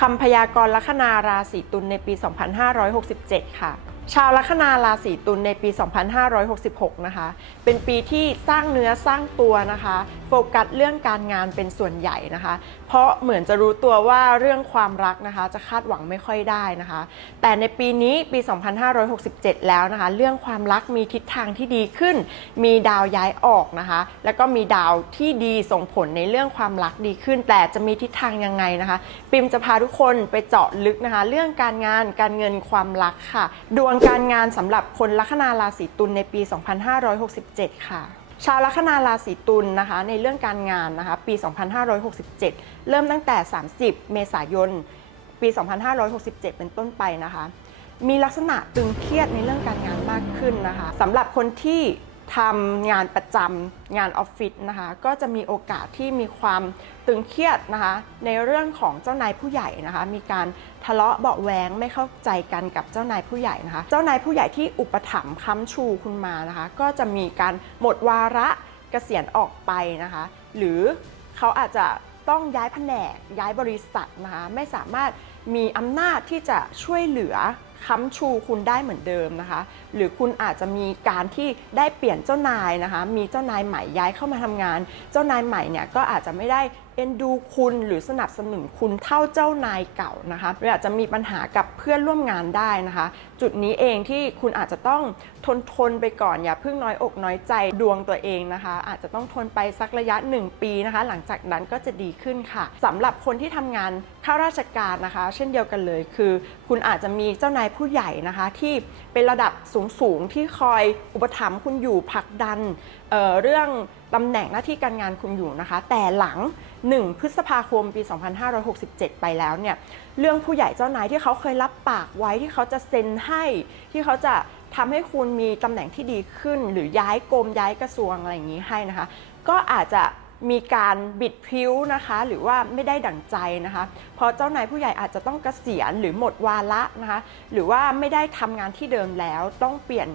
คำพยากรณ์ลัคนาราศีตุลในปี 2567 ค่ะชาวลัคนาราศีตุลในปี 2566 นะคะ เป็นปีที่สร้างเนื้อสร้างตัวนะคะ โฟกัสเรื่องการงานเป็นส่วนใหญ่นะคะ เพราะเหมือนจะรู้ตัวว่าเรื่องความรักนะคะ จะคาดหวังไม่ค่อยได้นะคะ แต่ในปีนี้ปี 2567 แล้วนะคะ เรื่องความรักมีทิศทางที่ดีขึ้น มีดาวย้ายออกนะคะ แล้วก็มีดาวที่ดีส่งผลในเรื่องความรักดีขึ้น แต่จะมีทิศทางยังไงนะคะ ปิมจะพาทุกคนไปเจาะลึกนะคะ เรื่องการงานการเงินความรักค่ะดวงการงานสำหรับคนลัคนาราศีตุลในปี 2567 ค่ะ ชาวลัคนาราศีตุลนะคะ ในเรื่องการงานนะคะ ปี 2567 เริ่มตั้งแต่ 30 เมษายน ปี 2567 เป็นต้นไปนะคะ มีลักษณะตึงเครียดในเรื่องการงานมากขึ้นนะคะสำหรับคนที่ ทำงานประจำงานออฟฟิศนะคะ ก็จะมีโอกาสที่มีความตึงเครียดนะคะ ในเรื่องของเจ้านายผู้ใหญ่นะคะ มีการทะเลาะเบาะแวงไม่เข้าใจกันกับเจ้านายผู้ใหญ่นะคะ เจ้านายผู้ใหญ่ที่อุปถัมภ์ค้ำชูคุณมานะคะ ก็จะมีการหมดวาระเกษียณออกไปนะคะ หรือเขาอาจจะต้องย้ายแผนกย้ายบริษัทนะคะ ไม่สามารถมีอำนาจที่จะช่วยเหลือ ค้ำชูคุณได้เหมือนเดิมนะคะ หรือคุณอาจจะมีการที่ได้เปลี่ยนเจ้านายนะคะ มีเจ้านายใหม่ย้ายเข้ามาทำงาน เจ้านายใหม่เนี่ยก็อาจจะไม่ได้ เอ็นดูคุณหรือสนับสนุนคุณเท่าเจ้านายเก่านะคะหรืออาจจะมีปัญหากับเพื่อนร่วมงานได้นะคะ จุดนี้เองที่คุณอาจจะต้องทนทนไปก่อนอย่าเพิ่งน้อยอกน้อยใจดวงตัวเองนะคะ อาจจะต้องทนไปสักระยะ 1 ปีนะคะ หลังจากนั้นก็จะดีขึ้นค่ะสำหรับคนที่ทำงานข้าราชการนะคะ เช่นเดียวกันเลยคือ คุณอาจจะมีเจ้านายผู้ใหญ่นะคะ ที่เป็นระดับสูงๆที่คอยอุปถัมภ์คุณอยู่ผลักดันเเรื่องตำแหน่งหน้าที่การงานคุณอยู่นะคะ แต่หลัง 1 พฤษภาคมปี 2567 ไปแล้วเนี่ยเรื่องผู้ใหญ่เจ้านายที่เขาเคยรับปากไว้ที่เขาจะเซ็นให้ที่เขาจะทำให้คุณมีตำแหน่งที่ดีขึ้น หรือย้ายกรมย้ายกระทรวงอะไรอย่างนี้ให้นะคะ ก็อาจจะ มีการบิดพิ้วนะคะ หรือว่าไม่ได้ดั่งใจนะคะ เพราะเจ้านายผู้ใหญ่อาจจะต้องเกษียณหรือหมดวาระนะคะ หรือว่าไม่ได้ทำงานที่เดิมแล้ว ต้องเปลี่ยน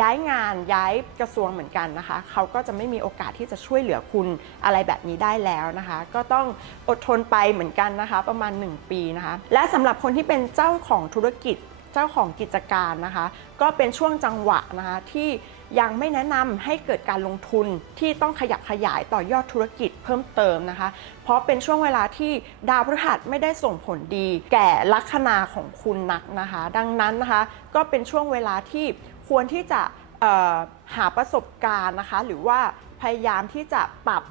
ย้ายงานย้ายกระทรวงเหมือนกันนะคะ เขาก็จะไม่มีโอกาสที่จะช่วยเหลือคุณอะไรแบบนี้ได้แล้วนะคะ ก็ต้องอดทนไปเหมือนกันนะคะ ประมาณ 1 ปีนะคะ และสำหรับคนที่เป็นเจ้าของธุรกิจ เจ้าของกิจการนะคะ ก็เป็นช่วงจังหวะนะคะที่ ยังไม่แนะนำให้เกิดการลงทุนที่ต้องขยับขยายต่อยอดธุรกิจเพิ่มเติมนะคะ เพราะเป็นช่วงเวลาที่ดาวพฤหัสไม่ได้ส่งผลดี แก่ลัคนาของคุณนักนะคะ ดังนั้นนะคะก็เป็นช่วงเวลาที่ควรที่จะหาประสบการณ์นะคะ หรือว่าพยายามที่จะปรับ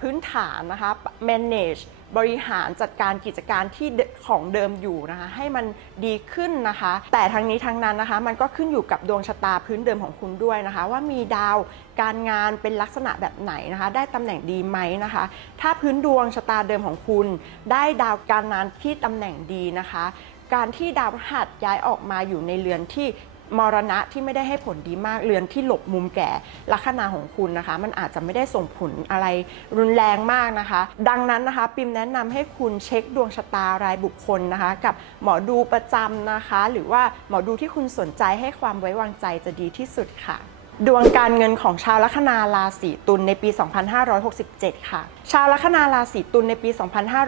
พื้นฐานนะคะ manage บริหารจัดการกิจการที่ของเดิมอยู่นะคะให้มันดีขึ้นนะคะ แต่ทั้งนี้ทั้งนั้นนะคะ มันก็ขึ้นอยู่กับดวงชะตาพื้นเดิมของคุณด้วยนะคะ ว่ามีดาวการงานเป็นลักษณะแบบไหนนะคะ ได้ตำแหน่งดีไหมนะคะ ถ้าพื้นดวงชะตาเดิมของคุณ ได้ดาวการงานที่ตำแหน่งดีนะคะ การที่ดาวพฤหัสย้ายออกมาอยู่ในเรือนที่ มรณะที่ไม่ได้ให้ผลดีมากเรือนที่หลบมุมแก่ลัคนาของคุณนะคะ มันอาจจะไม่ได้ส่งผลอะไรรุนแรงมากนะคะ ดังนั้นนะคะปิมแนะนำให้คุณเช็คดวงชะตารายบุคคลนะคะ กับหมอดูประจำนะคะ หรือว่าหมอดูที่คุณสนใจให้ความไว้วางใจจะดีที่สุดค่ะดวงการเงินของชาวลัคนาราศีตุลในปี 2567 ค่ะ ชาวลัคนาราศีตุลในปี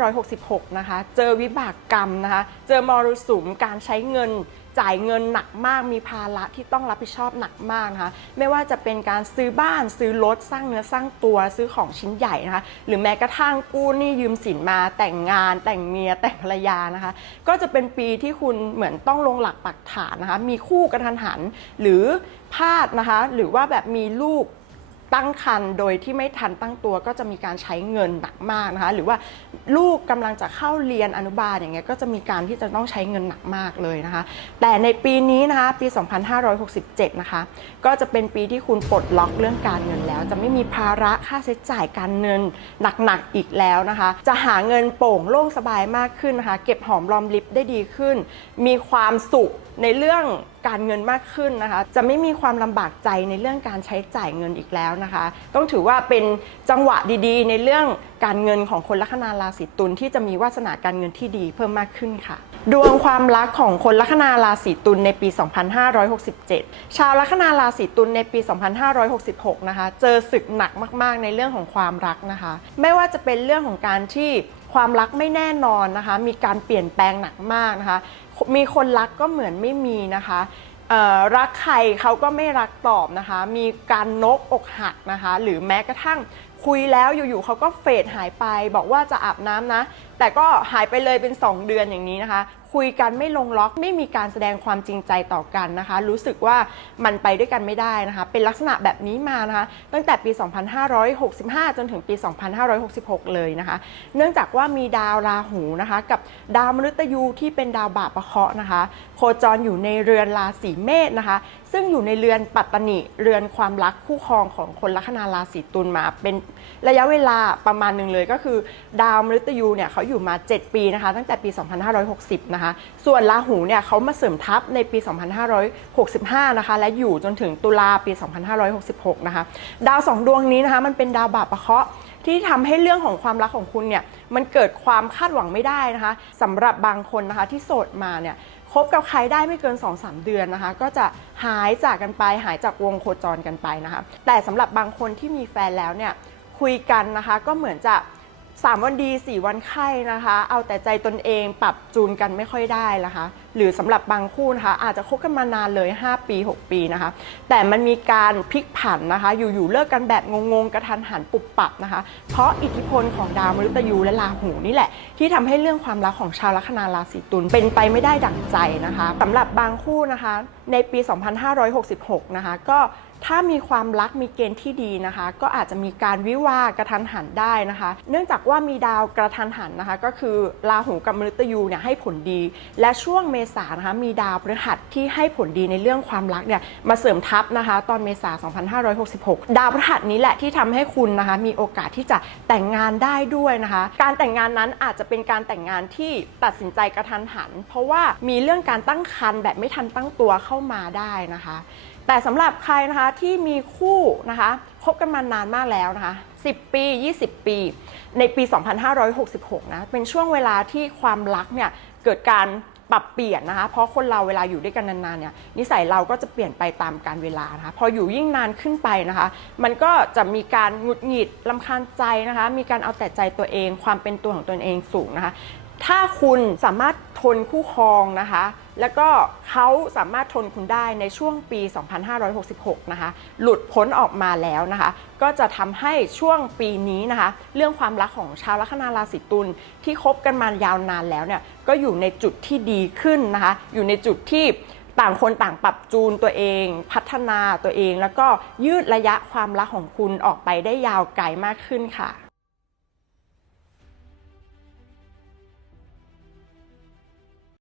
2566 นะคะ เจอวิบากกรรมนะคะ เจอมรสุมการใช้เงิน จ่ายเงินหนักมากมีภาระที่ต้องรับผิดชอบหนักมากนะคะไม่ว่าจะเป็นการซื้อบ้านซื้อรถสร้างเนื้อสร้างตัวซื้อของชิ้นใหญ่นะคะหรือแม้กระทั่งกู้หนี้ยืมสินมาแต่งงาน แต่งเมียแต่งภรรยานะคะ ก็จะเป็นปีที่คุณเหมือนต้องลงหลักปักฐานนะคะมีคู่กระทันหันหรือพลาดนะคะหรือว่าแบบมีลูก ตั้งครรภ์โดยที่ไม่ทันตั้งตัวก็จะมีการใช้เงินหนักมากนะคะหรือว่าลูกกำลังจะเข้าเรียนอนุบาลอย่างเงี้ยก็จะมีการที่จะต้องใช้เงินหนักมากเลยนะคะ แต่ในปีนี้นะคะปี 2567 นะคะ ก็จะเป็นปีที่คุณปลดล็อกเรื่องการเงินแล้ว จะไม่มีภาระค่าใช้จ่ายการเงินหนักๆอีกแล้วนะคะ จะหาเงินโป่งโล่งสบายมากขึ้นนะคะ เก็บหอมรอมริบได้ดีขึ้น มีความสุขในเรื่องการเงินมากขึ้นนะคะ จะไม่มีความลำบากใจในเรื่องการใช้จ่ายเงินอีกแล้วนะคะ ต้องถือว่าเป็นจังหวะดีๆ ในเรื่องการเงินของคนลัคนาราศีตุลที่จะมีวาสนาการเงินที่ดีเพิ่มมากขึ้นค่ะ ดวงความรักของคนลัคนาราศีตุลในปี 2567 ชาวลัคนาราศีตุลในปี 2566 นะคะ เจอศึกหนักมาก ๆ ในเรื่องของความรักนะคะ ไม่ว่าจะเป็นเรื่องของการที่ความรักไม่แน่นอนนะคะ มีการเปลี่ยนแปลงหนักมากนะคะ มีคนรักก็เหมือนไม่มีนะคะรักใครเขาก็ไม่รักตอบนะคะ มีการนกอกหักนะคะ หรือแม้กระทั่งคุยแล้วอยู่ๆเขาก็เฟดหายไป บอกว่าจะอาบน้ำนะแต่ก็หายไปเลยเป็น 2 เดือนอย่างนี้นะคะ คุยกันไม่ลงล็อกไม่มีการแสดงความจริงใจต่อกันนะคะ รู้สึกว่ามันไปด้วยกันไม่ได้นะคะ เป็นลักษณะแบบนี้มานะคะ ตั้งแต่ปี 2565 จนถึงปี 2566 เลยนะคะ เนื่องจากว่ามีดาวราหูนะคะ กับดาวมฤตยูที่เป็นดาวบาประเคราะห์นะคะ โคจรอยู่ในเรือนราศีเมษนะคะ ซึ่งอยู่ในเรือนปัตตนิเรือนความรักคู่ครองของคนลัคนาราศีตุลมา เป็นระยะเวลาประมาณหนึ่งเลยก็คือ ดาวมฤตยูเนี่ยเขาอยู่มา 7 ปีนะคะ ตั้งแต่ปี 2560 นะคะ ส่วนราหูเนี่ยเขามาเสริมทัพในปี 2565 นะคะ และอยู่จนถึงตุลาปี 2566 นะคะ ดาวสองดวงนี้นะคะมันเป็นดาวบาปประเคราะห์ที่ทำให้เรื่องของความรักของคุณเนี่ยมันเกิดความคาดหวังไม่ได้นะคะสำหรับบางคนนะคะที่โสดมาเนี่ยคบกับใครได้ไม่เกิน 2-3 เดือนนะคะ ก็จะหายจากกันไปหายจากวงโคจรกันไปนะคะ แต่สำหรับบางคนที่มีแฟนแล้วเนี่ยคุยกันนะคะ ก็เหมือนจะ 3 วันดี 4 วันไข้นะคะ เอาแต่ใจตนเองปรับจูนกันไม่ค่อยได้นะคะ หรือสำหรับบางคู่นะคะ อาจจะคบกันมานานเลย 5 ปี 6 ปีนะคะ แต่มันมีการพลิกผันนะคะ อยู่ๆเลิกกันแบบงงๆ กระทันหันปุบปับนะคะ เพราะอิทธิพลของดาวมฤตยูและราหูนี่แหละ ที่ทำให้เรื่องความรักของชาวลัคนาราศีตุลเป็นไปไม่ได้ดั่งใจนะคะสำหรับบางคู่นะคะ ในปี 2566 นะคะ ก็ ถ้ามีความรักมีเกณฑ์ที่ดีนะคะ ก็อาจจะมีการวิวาห์กระทันหันได้นะคะ เนื่องจากว่ามีดาวกระทันหันนะคะ ก็คือราหูกับมฤตยูเนี่ยให้ผลดี และช่วงเมษานะคะมีดาวพฤหัสที่ให้ผลดีในเรื่องความรักเนี่ยมาเสริมทัพนะคะ ตอนเมษา 2566 ดาวพฤหัสนี้แหละที่ทำให้คุณนะคะมีโอกาสที่จะแต่งงานได้ด้วยนะคะ การแต่งงานนั้นอาจจะเป็นการแต่งงานที่ตัดสินใจกระทันหัน เพราะว่ามีเรื่องการตั้งครรภ์แบบไม่ทันตั้งตัวเข้ามาได้นะคะ แต่สำหรับใครนะคะที่มีคู่นะคะคบกันมานานมากแล้วนะคะ 10 ปี 20 ปี ในปี 2566 นะ เป็นช่วงเวลาที่ความรักเนี่ยเกิดการปรับเปลี่ยนนะคะ เพราะคนเราเวลาอยู่ด้วยกันนานๆเนี่ยนิสัยเราก็จะเปลี่ยนไปตามการเวลานะคะ พออยู่ยิ่งนานขึ้นไปนะคะ มันก็จะมีการหงุดหงิดลำคาญใจนะคะ มีการเอาแต่ใจตัวเอง ความเป็นตัวของตนเองสูงนะคะ ถ้าคุณสามารถทนคู่ครองนะคะ แล้วก็เขาสามารถทนคุณได้ในช่วงปี 2566 นะคะ หลุดพ้นออกมาแล้วนะคะ ก็จะทำให้ช่วงปีนี้นะคะ เรื่องความรักของชาวลัคนาราศีตุลที่คบกันมายาวนานแล้วเนี่ย ก็อยู่ในจุดที่ดีขึ้นนะคะ อยู่ในจุดที่ต่างคนต่างปรับจูนตัวเอง พัฒนาตัวเอง แล้วก็ยืดระยะความรักของคุณออกไปได้ยาวไกลมากขึ้นค่ะ